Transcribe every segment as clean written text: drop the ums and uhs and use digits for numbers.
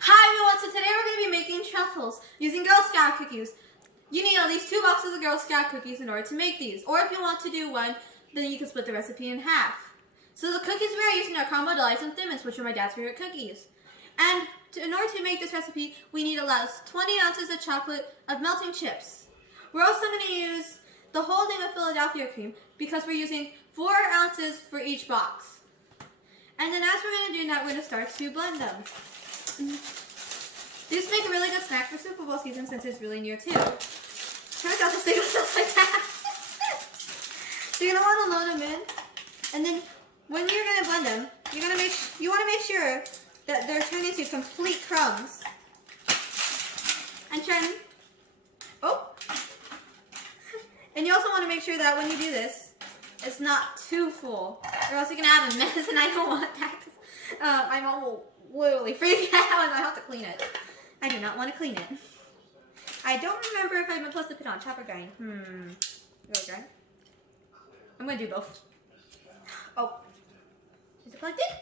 Hi everyone, so today we're going to be making truffles using Girl Scout cookies. You need at least 2 boxes of Girl Scout cookies in order to make these. Or if you want to do one, then you can split the recipe in half. So the cookies we are using are crumble, deLites, and thin mints, which are my dad's favorite cookies. And in order to make this recipe, we need at least 20 ounces of chocolate of melting chips. We're also going to use the whole thing of Philadelphia cream because we're using 4 ounces for each box. And then as we're going to do that, we're going to start to blend them. These make a really good snack for Super Bowl season since it's really near too. Turns out this thing was just like that. So you're going to want to load them in. And then when you're going to blend them, you want to make sure that they're turned into complete crumbs. And and you also want to make sure that when you do this, it's not too full, or else you can have a mess, and I don't want that. I'm all literally freaking out, and I have to clean it. I do not want to clean it. I don't remember if I'm supposed to put on chop or grind. Really grind? I'm gonna do both. Oh, is it plugged in?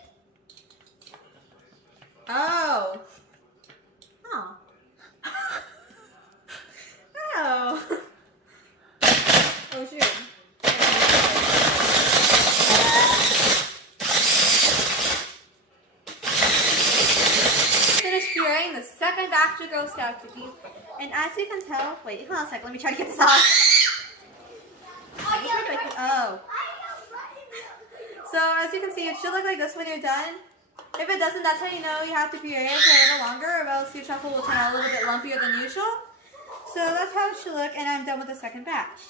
Oh. Oh. Oh. Oh shoot. Finished pureeing the second batch of Girl Scout cookies, and as you can tell, wait, hold on a second, let me try to get this off. Oh. So as you can see, it should look like this when you're done. If it doesn't, that's how you know you have to puree it for a little longer, or else your truffle will turn out a little bit lumpier than usual. So that's how it should look, and I'm done with the second batch.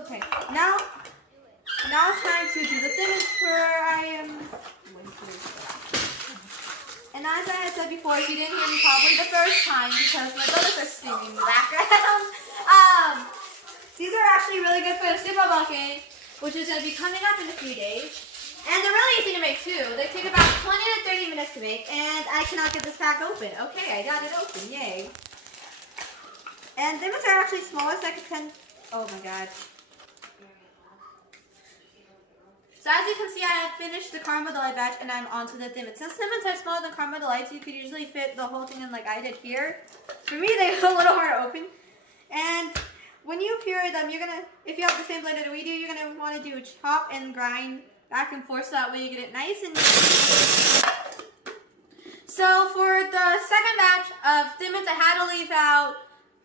Okay, now it's time to do the thinnest And as I had said before, if you didn't hear me probably the first time, because my brothers are screaming in the background, these are actually really good for the Super Bowl game, which is going to be coming up in a few days. And they're really easy to make too. They take about 20 to 30 minutes to make, and I cannot get this pack open. Okay, I got it open, yay. And the mints are actually smaller, so I can oh my god. So as you can see, I have finished the caramel deLite batch, and I'm onto the thin mints. Since thin mints are smaller than caramel deLites, you could usually fit the whole thing in like I did here. For me, they're a little hard to open. And when you puree them, if you have the same blender that we do, you're gonna want to do chop and grind back and forth, so that way you get it nice and neat. So for the second batch of thin mints, I had to leave out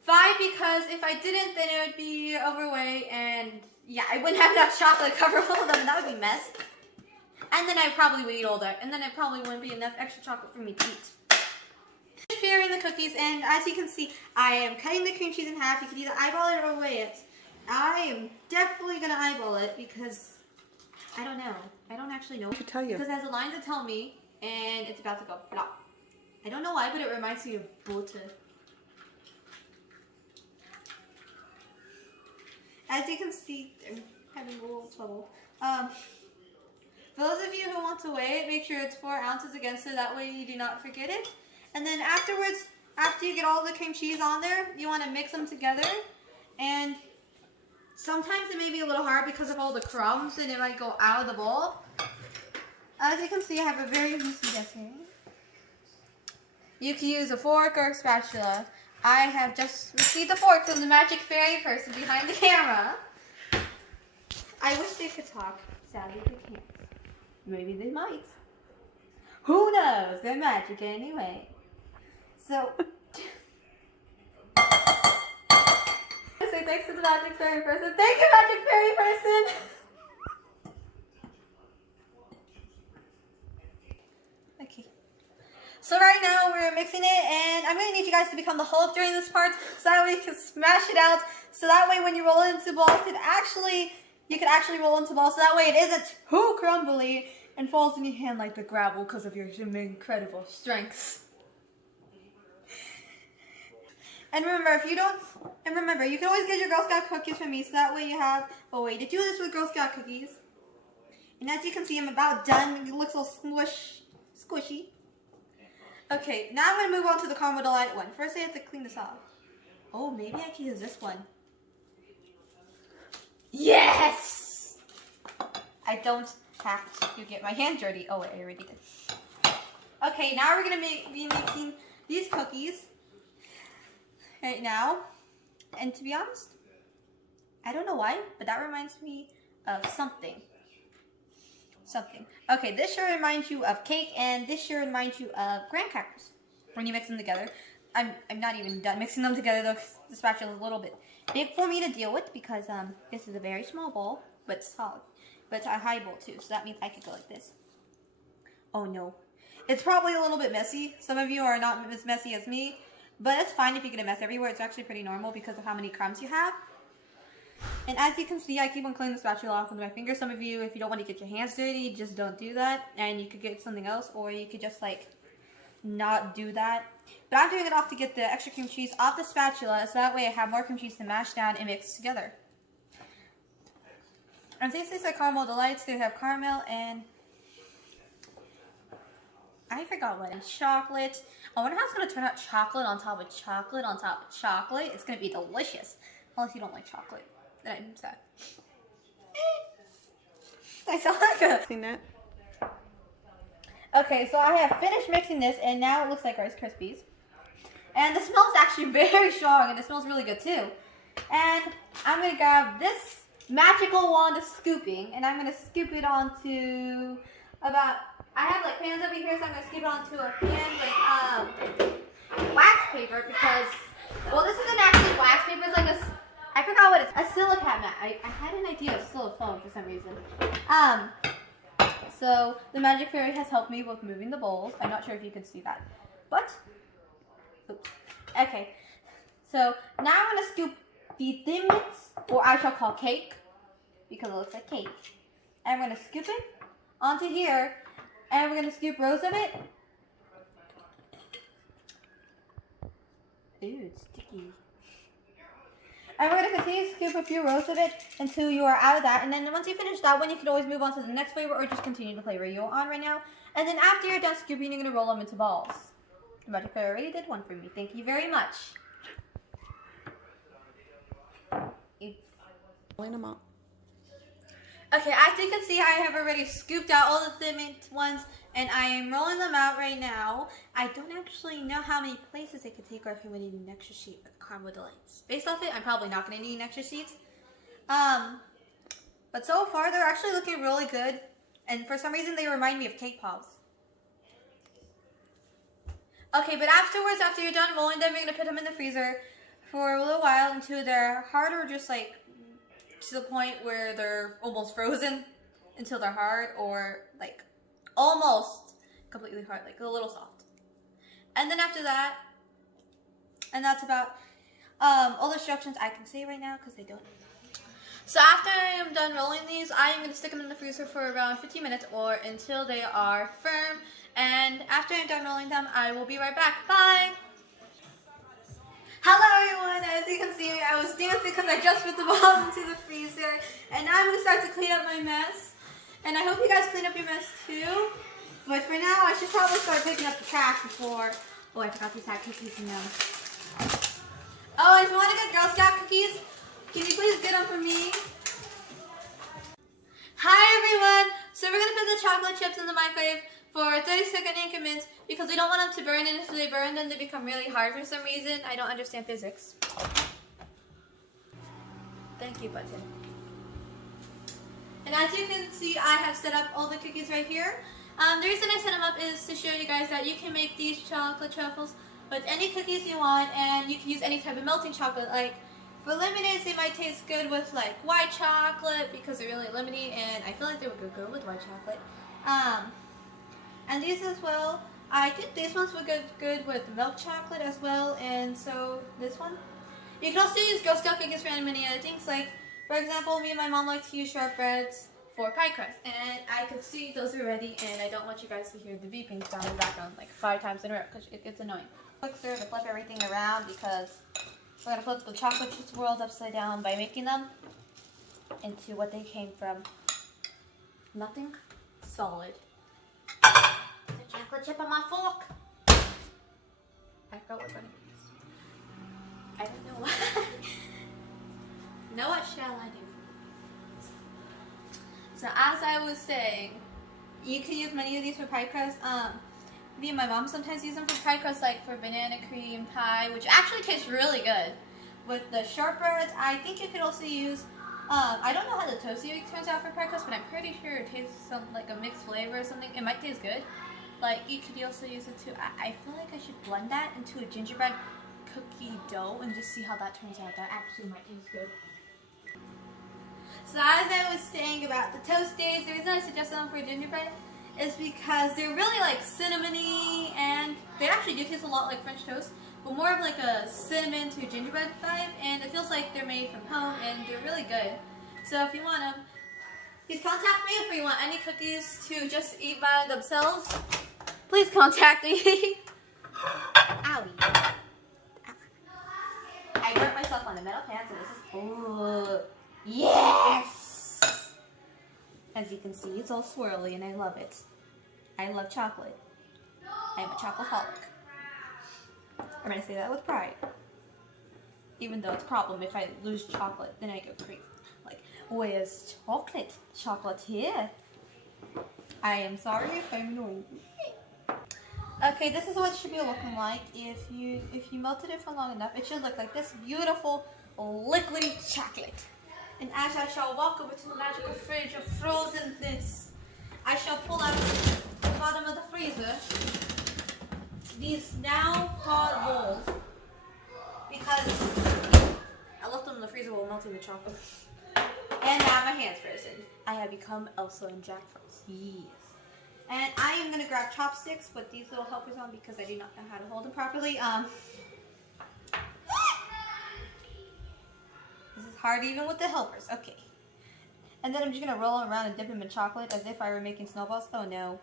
5 because if I didn't, then it would be overweight, and yeah, I wouldn't have enough chocolate to cover all of them, and that would be a mess. And then I probably would eat all that, and then it probably wouldn't be enough extra chocolate for me to eat. Pureeing the cookies, and as you can see, I am cutting the cream cheese in half. You can either eyeball it or weigh it. I am definitely gonna eyeball it because I don't know. I don't actually know. I should tell you. Because it has a line to tell me, and it's about to go flop. I don't know why, but it reminds me of butter. As you can see, I'm having a little trouble. For those of you who want to weigh it, make sure it's 4 ounces again, so that way you do not forget it. And then afterwards, after you get all the cream cheese on there, you want to mix them together. And sometimes it may be a little hard because of all the crumbs, and it might go out of the bowl. As you can see, I have a very easy guessing. You can use a fork or a spatula. I have just received the fork from the magic fairy person behind the camera. I wish they could talk. Sadly, they can't. Maybe they might. Who knows? They're magic anyway. So, I say thanks to the magic fairy person. Thank you, magic fairy person! Okay. So right now we're mixing it, and I'm going to need you guys to become the Hulk during this part, so that way you can smash it out, so that way when you roll it into balls, you can actually roll into balls, so that way it isn't too crumbly and falls in your hand like the gravel because of your incredible strengths. And remember, you can always get your Girl Scout cookies from me, so that way you have a way to do this with Girl Scout cookies. And as you can see, I'm about done. It looks a little squishy. Okay, now I'm going to move on to the caramel deLite one. First, I have to clean this off. Oh, maybe I can use this one. Yes! I don't have to get my hand dirty. Oh, wait, I already did. Okay, now we're gonna be making these cookies right now. And to be honest, I don't know why, but that reminds me of something. Okay, this should remind you of cake, and this should remind you of graham crackers when you mix them together. I'm not even done mixing them together though, because the spatula is a little bit big for me to deal with, because this is a very small bowl, but solid. But it's a high bowl too, so that means I could go like this. Oh no. It's probably a little bit messy. Some of you are not as messy as me, but it's fine if you get a mess everywhere. It's actually pretty normal because of how many crumbs you have. And as you can see, I keep on cleaning the spatula off with my fingers. Some of you, if you don't want to get your hands dirty, just don't do that. And you could get something else, or you could just like not do that. But I'm doing it off to get the extra cream cheese off the spatula, so that way I have more cream cheese to mash down and mix together. And since these are caramel delights, they have caramel and I forgot what. And chocolate. I wonder how it's going to turn out chocolate on top of chocolate on top of chocolate. It's going to be delicious. Unless you don't like chocolate. Then I'm sad. I sound like a... Seen that? Okay, so I have finished mixing this, and now it looks like Rice Krispies. And the smell is actually very strong, and it smells really good too. And I'm going to grab this magical wand of scooping, and I'm going to scoop it onto about... I have like pans over here, so I'm going to scoop it onto a pan with wax paper because... Well, this isn't actually wax paper, it's like a... I forgot what it's... A silica mat. I had an idea of silicone for some reason. So, the Magic Fairy has helped me with moving the bowls. I'm not sure if you can see that. But... Oops. Okay. So, now I'm going to scoop the thin bits, or I shall call cake, because it looks like cake. And I'm going to scoop it onto here, and we're going to scoop rows of it. Ooh, it's sticky. And we're going to continue to scoop a few rows of it until you are out of that. And then once you finish that one, you can always move on to the next flavor or just continue the flavor you're on right now. And then after you're done scooping, you're going to roll them into balls. The Magic Fairy already did one for me. Thank you very much. Rolling them out. Okay, as you can see, I have already scooped out all the thin mint ones, and I am rolling them out right now. I don't actually know how many places I could take, or if I'm going to need an extra sheet of caramel delights. Based off it, I'm probably not going to need an extra sheet. But so far, they're actually looking really good, and for some reason, they remind me of cake pops. Okay, but afterwards, after you're done rolling them, you're going to put them in the freezer for a little while until they're hard, or just like to the point where they're almost frozen, until they're hard, or like almost completely hard, like a little soft. And then after that, and that's about all the instructions I can say right now because I don't know. So after I am done rolling these, I am going to stick them in the freezer for around 15 minutes or until they are firm. And after I'm done rolling them, I will be right back. Bye! Hello everyone! As you can see, I was dancing because I just put the balls into the freezer. And now I'm going to start to clean up my mess. And I hope you guys clean up your mess too. But for now, I should probably start picking up the trash before... Oh, I forgot these had cookies in them. Oh, and if you want to get Girl Scout cookies, can you please get them for me? Hi everyone! So we're going to put the chocolate chips in the microwave for 30-second increments because we don't want them to burn, and if they burn then they become really hard for some reason. I don't understand physics. Thank you, button. And as you can see, I have set up all the cookies right here. The reason I set them up is to show you guys that you can make these chocolate truffles with any cookies you want, and you can use any type of melting chocolate. Like for lemonades, they might taste good with like white chocolate because they're really lemony, and I feel like they would go good with white chocolate. And these as well, I think these ones would go good with milk chocolate as well, and so this one. You can also use Girl Scout cookies for many other things. Like for example, me and my mom like to use shortbreads for pie crust, and I could see those are ready, and I don't want you guys to hear the beeping sound in the background like 5 times in a row because it gets annoying. Mixer to flip everything around because we're going to flip the chocolate chips world upside down by making them into what they came from. Nothing solid. There's a chocolate chip on my fork. I forgot what running is. I don't know what. Now what shall I do? So as I was saying, you can use many of these for pie crust. Me and my mom sometimes use them for pie crust, like for banana cream pie, which actually tastes really good. With the shortbreads, I think you could also use, I don't know how the toasty mix turns out for pie crust, but I'm pretty sure it tastes like a mixed flavor or something. It might taste good. Like, you could also use it too. I feel like I should blend that into a gingerbread cookie dough and just see how that turns out. That actually might taste good. So as I was saying about the toasties, the reason I suggested them for gingerbread is because they're really like cinnamony, and they actually do taste a lot like French toast, but more of like a cinnamon to gingerbread vibe, and it feels like they're made from home, and they're really good. So if you want them, please contact me. If you want any cookies to just eat by themselves, please contact me. Owie. I burnt myself on the metal pan, so this is, oh, yes! As you can see, it's all swirly and I love it. I love chocolate. I am a chocoholic. I'm gonna say that with pride. Even though it's a problem if I lose chocolate, then I go crazy. Like, where's chocolate? Chocolate here. I am sorry if I'm annoying you. Okay, this is what it should be looking like. If you melted it for long enough, it should look like this beautiful liquidy chocolate. And as I shall walk over to the magical fridge of frozenness, I shall pull out the bottom of the freezer these now hard rolls, because I left them in the freezer while melting the chocolate. And now my hand's frozen. I have become Elsa and Jack Frost. Yes. And I am going to grab chopsticks, put these little helpers on because I do not know how to hold them properly. This is hard even with the helpers. Okay. And then I'm just going to roll them around and dip them in chocolate as if I were making snowballs. Oh no.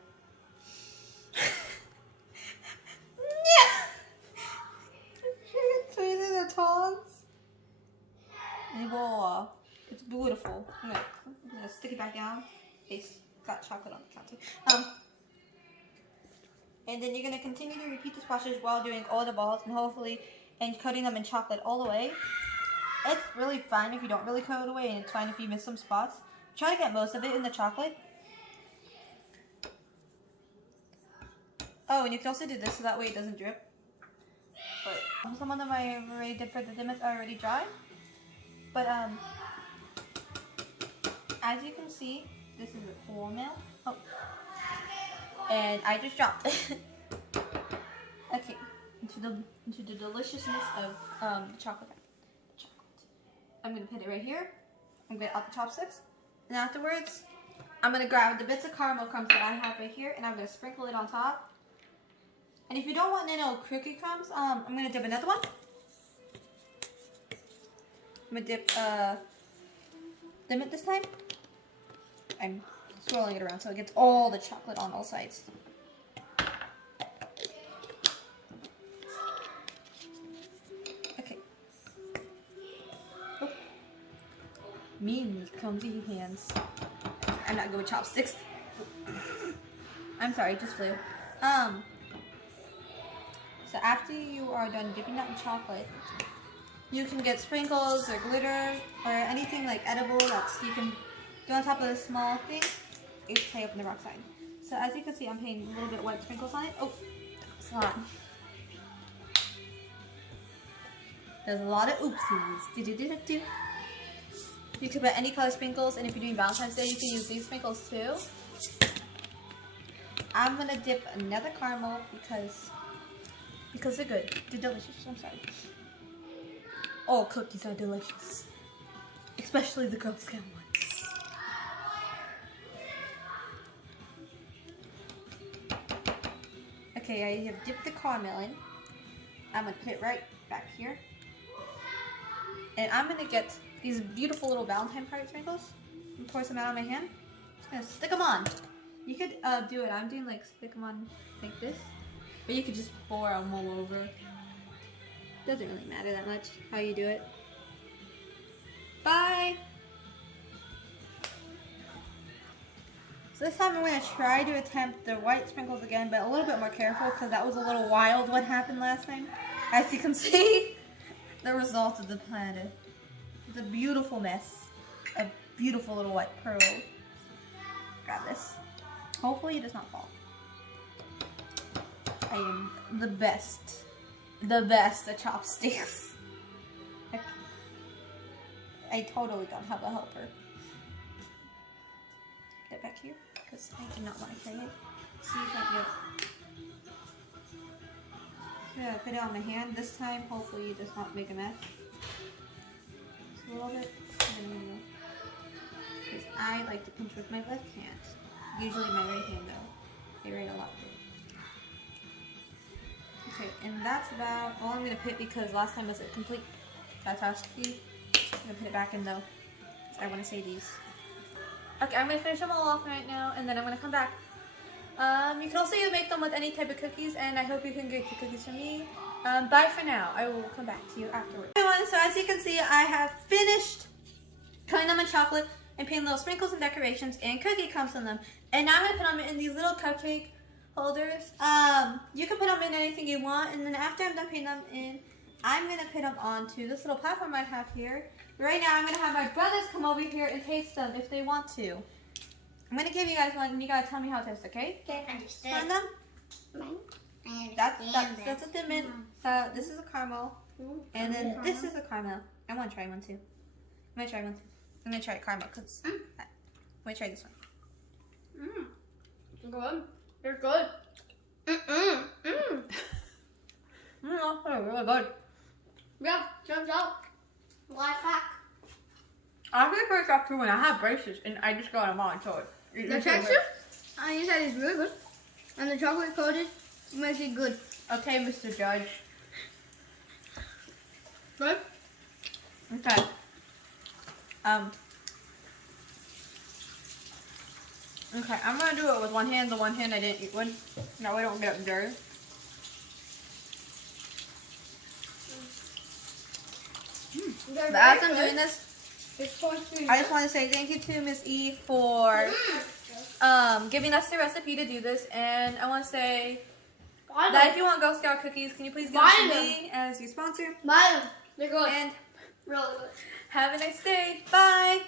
So these are the tongs. And voila. It's beautiful. I'm gonna stick it back down. It's got chocolate on the counter. And then you're gonna continue to repeat this process while doing all the balls and hopefully coating them in chocolate all the way. It's really fine if you don't really coat it away, and it's fine if you miss some spots. Try to get most of it in the chocolate. Oh, and you can also do this so that way it doesn't drip. But some of them I already did for the dimmets are already dry. But as you can see, this is a caramel. Oh, and I just dropped it. Okay, into the deliciousness of the chocolate. I'm gonna put it right here. I'm gonna get out the chopsticks, and afterwards, I'm gonna grab the bits of caramel crumbs that I have right here, and I'm gonna sprinkle it on top. And if you don't want no cookie crumbs, I'm gonna dip another one. I'm gonna dip dimmet this time. I'm swirling it around so it gets all the chocolate on all sides. Okay. Oh. Mean clumsy hands. I'm not good with chopsticks. I'm sorry, just flew. So after you are done dipping that in chocolate, you can get sprinkles or glitter or anything like edible that you can do on top of this small thing. You can tie up in the rock side. So as you can see, I'm putting a little bit of white sprinkles on it. Oh, it's hot. There's a lot of oopsies. You can put any color sprinkles, and if you're doing Valentine's Day, you can use these sprinkles too. I'm gonna dip another caramel because they're good. They're delicious. I'm sorry. All cookies are delicious, especially the Girl Scout ones. Okay, I have dipped the caramel in. I'm gonna put it right back here, and I'm gonna get these beautiful little Valentine party sprinkles and pour some out on my hand. Just gonna stick them on. You could do it. I'm doing like stick them on like this, but you could just pour them all over. Doesn't really matter that much how you do it. Bye! So this time I'm going to try to attempt the white sprinkles again, but a little bit more careful because that was a little wild what happened last time. As you can see, the result of the planet. It's a beautiful mess. A beautiful little white pearl. Grab this. Hopefully it does not fall. I am the best at chopsticks. I totally don't have a helper. Get back here, because I do not want to carry it. See if I can get it. Yeah, put it on my hand. This time, hopefully it does not make a mess. Just a little bit. Because I like to pinch with my left hand. Usually my right hand though. They write a lot too. Okay, and that's about all I'm going to put because last time was a complete catastrophe. I'm going to put it back in though. I want to say these. Okay, I'm going to finish them all off right now and then I'm going to come back. You can also make them with any type of cookies and I hope you can get your cookies from me. Bye for now. I will come back to you afterwards. Everyone, so as you can see, I have finished coating them in chocolate and painting little sprinkles and decorations and cookie crumbs on them. And now I'm going to put them in these little cupcake holders. You can put them in anything you want, and then after I'm done putting them in, I'm going to put them onto this little platform I have here. Right now, I'm going to have my brothers come over here and taste them if they want to. I'm going to give you guys one, and you got to tell me how it tastes, okay? Okay, understood. Find them? That's a dimmed. So this is a caramel, and then this is a caramel. I want to try one too. I'm going to try caramel, because I'm going to try this one. Good. They're good. They're really good. Yeah, thumbs up. Like that. I actually first off too when I have braces and I just got them on, so The texture on the inside is really good. And the chocolate coated makes it good. Okay, Mr. Judge. Good? Okay. Okay, I'm gonna do it with one hand. The one hand I didn't eat one. No, we don't get them dirty. But as I'm doing this, I just want to say thank you to Miss.E for giving us the recipe to do this, and I want to say that if you want Girl Scout cookies, can you please give them to me as your sponsor? Buy them. They're good. And really good. have a nice day. Bye.